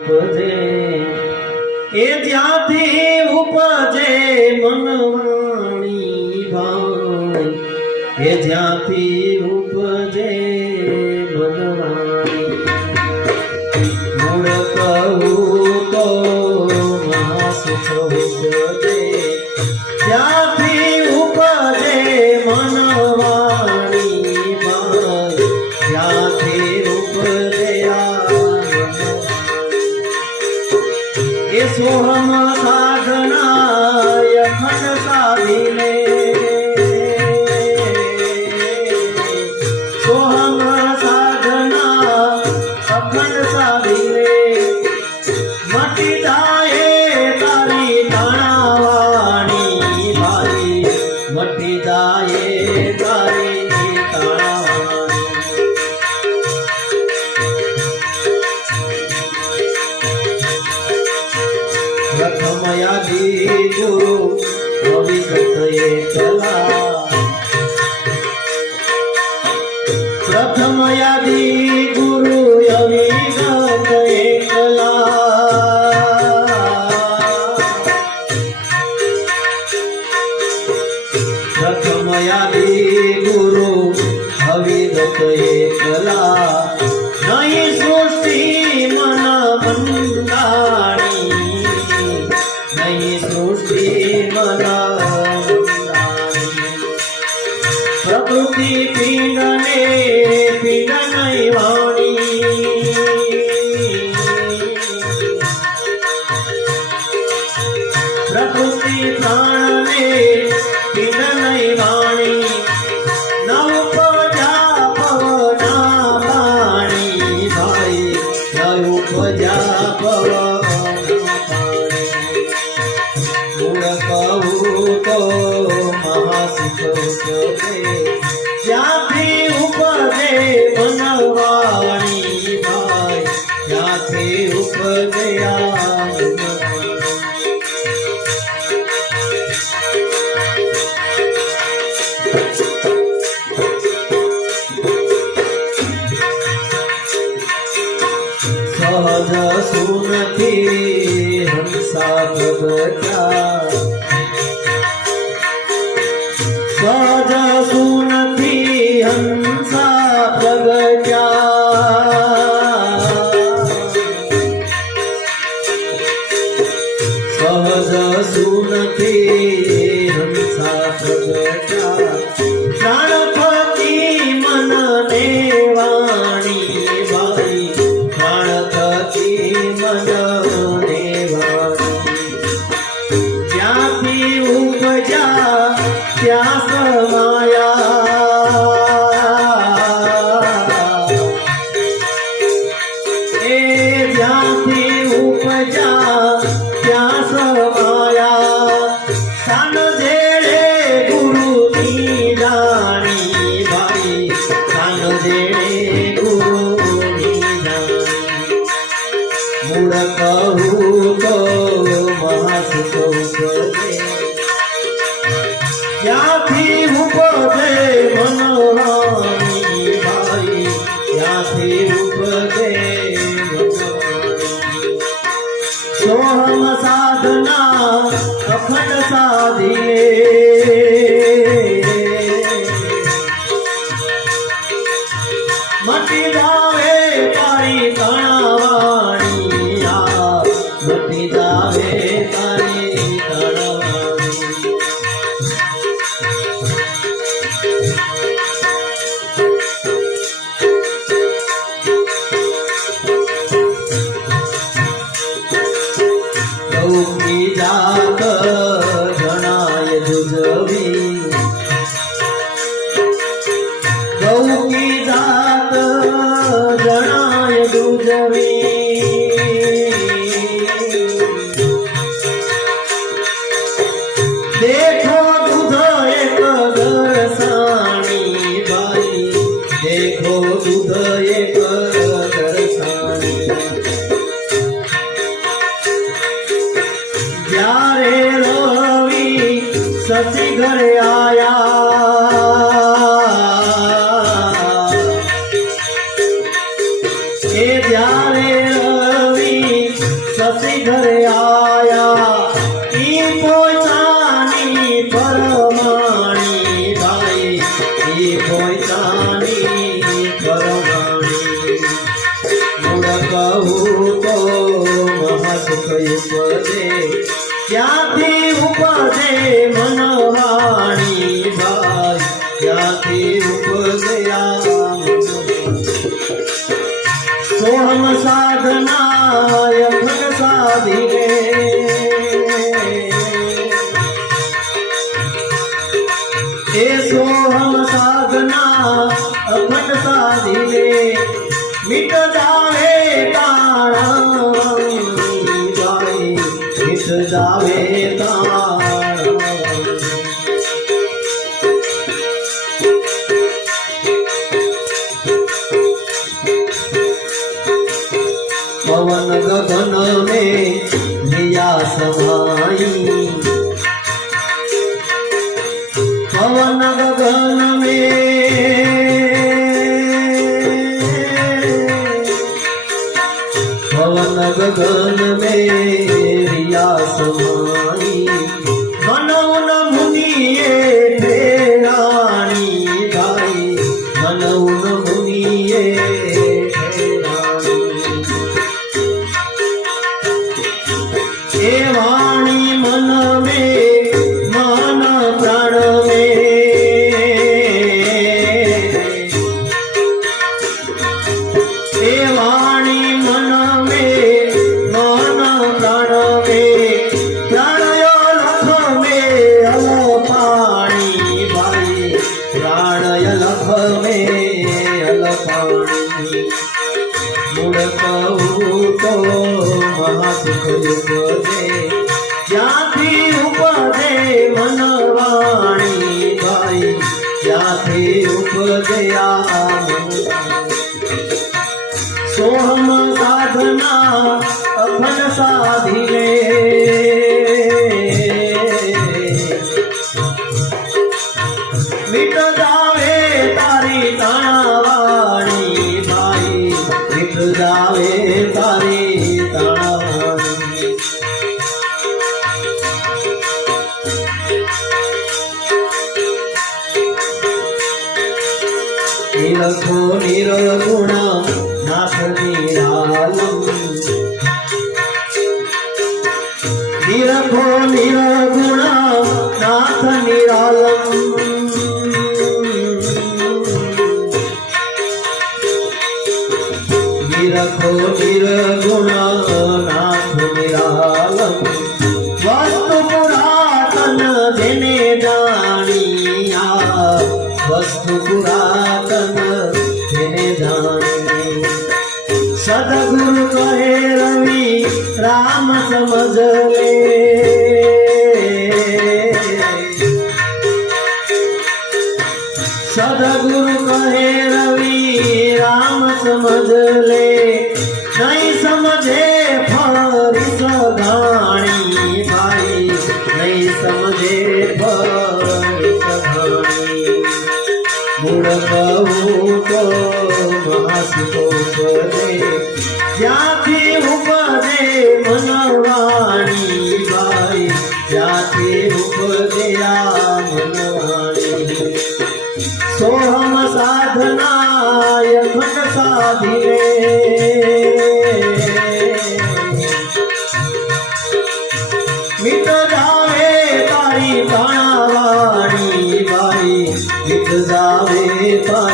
ઉપજે એ જ્યાંથી ઉપજે મનવાણી ભાઈ એ જ્યાંથી ઉપજે મનવાણી મૂળ કહું તો મહાસુખ ઉપજે જ્યાંથી ઉપજે મનવાણી ભાઈ જ્યાંથી ઉપજે એ સોહમ સાધના અખંડ સાધીને સોહમ સાધના અખંડ સાધીને મટી જાય તારી તાણાવાણી ભાઈ મટી જાય તારી પ્રથમ યાદી ગુરુ અવિગત એકલા પ્રથમ યાદી ગુરુ અવિગત એકલા પ્રથમ યાદી ગુરુ અવિગત એકલા નહીં સૃષ્ટિ મન મંડાણી નહીં સૃષ્ટિ પ્રકૃતિ પિંડને પિંડ નહીં વાણી પ્રકૃતિ પ્રાણને પિંડ નહીં વાણી ન ઉપજા પવના પાણી ભાઈ ન ઉપજા પવન કહું તો મહાસુખ ઉપજે જ્યાંથી ઉપજે મનવાણી ભાઈ જ્યાંથી ઉપજે સહજ સુનથી હંસા પ્રગટ્યા સહજ સુનથી હંસા પ્રગટ્યા સહજ સુનથી હંસા પ્રગટ્યા પ્રાણ થકી મનને વાણી ભાઈ પ્રાણ થકી મનને જ્યાંથી ઉપજા ત્યાં સમાયા એ જ્યાંથી ઉપજા ત્યાં સમાયા સાન જેડે ગુરુની જાણી ભાઈ સાન જેડે ગુરુની જાણી મૂળ કહું તો મહાસુખ ઉપજે જ્યાંથી ઉપજે મનવાણી ભાઈ જ્યાંથી ઉપજે સોહમ સાધના અખંડ સાધીને મટી જાવે તારી તણાવાણી મટી જાવે તારી તણાવાણી ગૌકી જાત જણાય દુજવી ગૌકી જાત જણાય દુજવી દેખો દૂધ એક ગરસાણી ભાઈ દેખો દૂધ એક ગરસાણી જ્યારે રવિ શશી ઘરે આયા એ જ્યારે રવિ સસી ઘરે આયા ઈ પોતાની પરમાણી ભાઈ ઈ પોતાની પરમાણી મૂળ કહું તો મહાસુખ ઉપજે ક્યાંથી ઉપજે મનવાણી ભાઈ ક્યાંથી ઉપજે સોહમ સાધનાય ઘટ સાધી રે એ સોહમ સાધના અખંડ સાધી રે મિટ જાવે તારા મિટ જાવે તારા पवन गगन में लिया समाई पवन गगन में लिया समाई मनौन मुनिए ठेरानी गाई मनौन मुनिए ए वाणी मन में मन प्राण में ए वाणी मन में मन प्राण में प्राणय लख में अल पाणी भाई प्राणय लख में अल पाणी मूળ કહું તો મહાસુખ ઉપજે જ્યાંથી ઉપજે મનવાણી ભાઈ જ્યાંથી ઉપજે આ સોહમ સાધના અખંડ સાધી લે મિટ જાવે તારી તાણાવાણી ભાઈ મિટ જાવે તારી તાણાવાણી નિરખો નિર્ગુણ નાથ નિરાલમ નિરખો નિર્ગુણ નાથ નિરાલમ નિરખો નિર્ગુણ નાથ નિરાલમ વસ્તુ પુરાતન જેને જાણ્યા વસ્તુ પુરાતન જેને જાણી સદગુરુ કહે રવિ રામ સમજ લે સદગુરુ કહે રવિ રામ સમજ લે નહીં સમજે ફરી સઘાણી ભાઈ નહીં સમજે ફરી સઘાણી મૂળ કહું તો મહાસુખ ઉપજે જ્યાંથી ઉપજે મનવાણી ભાઈ જ્યાંથી ઉપજે આ મનવાણી સોહમ સાધનાય ઘટ સાધી રે મિટ જાવે તારી તાણાવાણી ભાઈ મિટ જાવે તારી